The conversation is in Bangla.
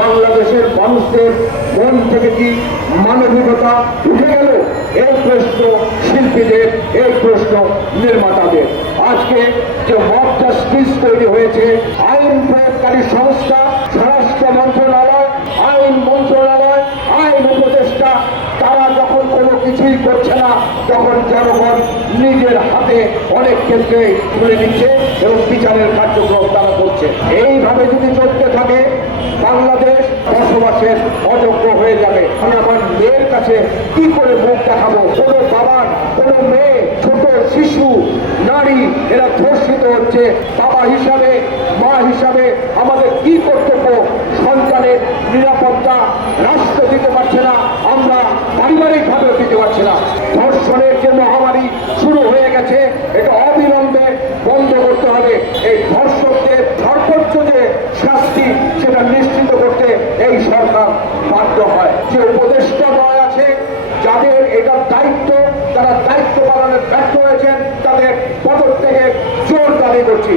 বাংলাদেশের মানুষদের মন থেকে কি মানবিকতা উঠে গেল? এই প্রশ্ন শিল্পীদের, এই প্রশ্ন নির্মাতাদের। আজকে যে মব জাস্টিস তৈরি হয়েছে, আইন প্রয়োগকারী সংস্থা, স্বরাষ্ট্র মন্ত্রণালয়, আইন মন্ত্রণালয়, আইন উপদেষ্টা, তারা যখন কোনো কিছুই করছে না, তখন জনগণ নিজের হাতে অনেক ক্ষেত্রে তুলে নিচ্ছে এবং বিচারের কার্যক্রম তারা করছে। এইভাবে যদি চলতে থাকে বাংলাদেশ বসবাসের অযোগ্য হয়ে যাবে। আমি আমার মেয়ের কাছে কি করে মুখ দেখাবো? কোনো বাবার, কোনো মেয়ে, ছোট শিশু, নারী এরা ধর্ষিত হচ্ছে। বাবা হিসাবে, মা হিসাবে আমাদের কি কর্তব্য? সন্তানের নিরাপত্তা রাষ্ট্র দিতে পারছে না, আমরা পারিবারিকভাবে দিতে পারছি না। ধর্ষণের যে মহামারী শুরু হয়ে গেছে, এটা অবিলম্বে বন্ধ করতে হবে। এই ধর্ষকদের সর্বোচ্চ যে শাস্তি সেটা নিশ্চিত করতে এই সরকার বাধ্য হয়। যে উপদেষ্টাদ্বয় আছে, যাদের এটার দায়িত্ব, তারা দায়িত্ব পালনে ব্যর্থ হয়েছেন, তাদের পদত্যাগের জোর দাবি করছি।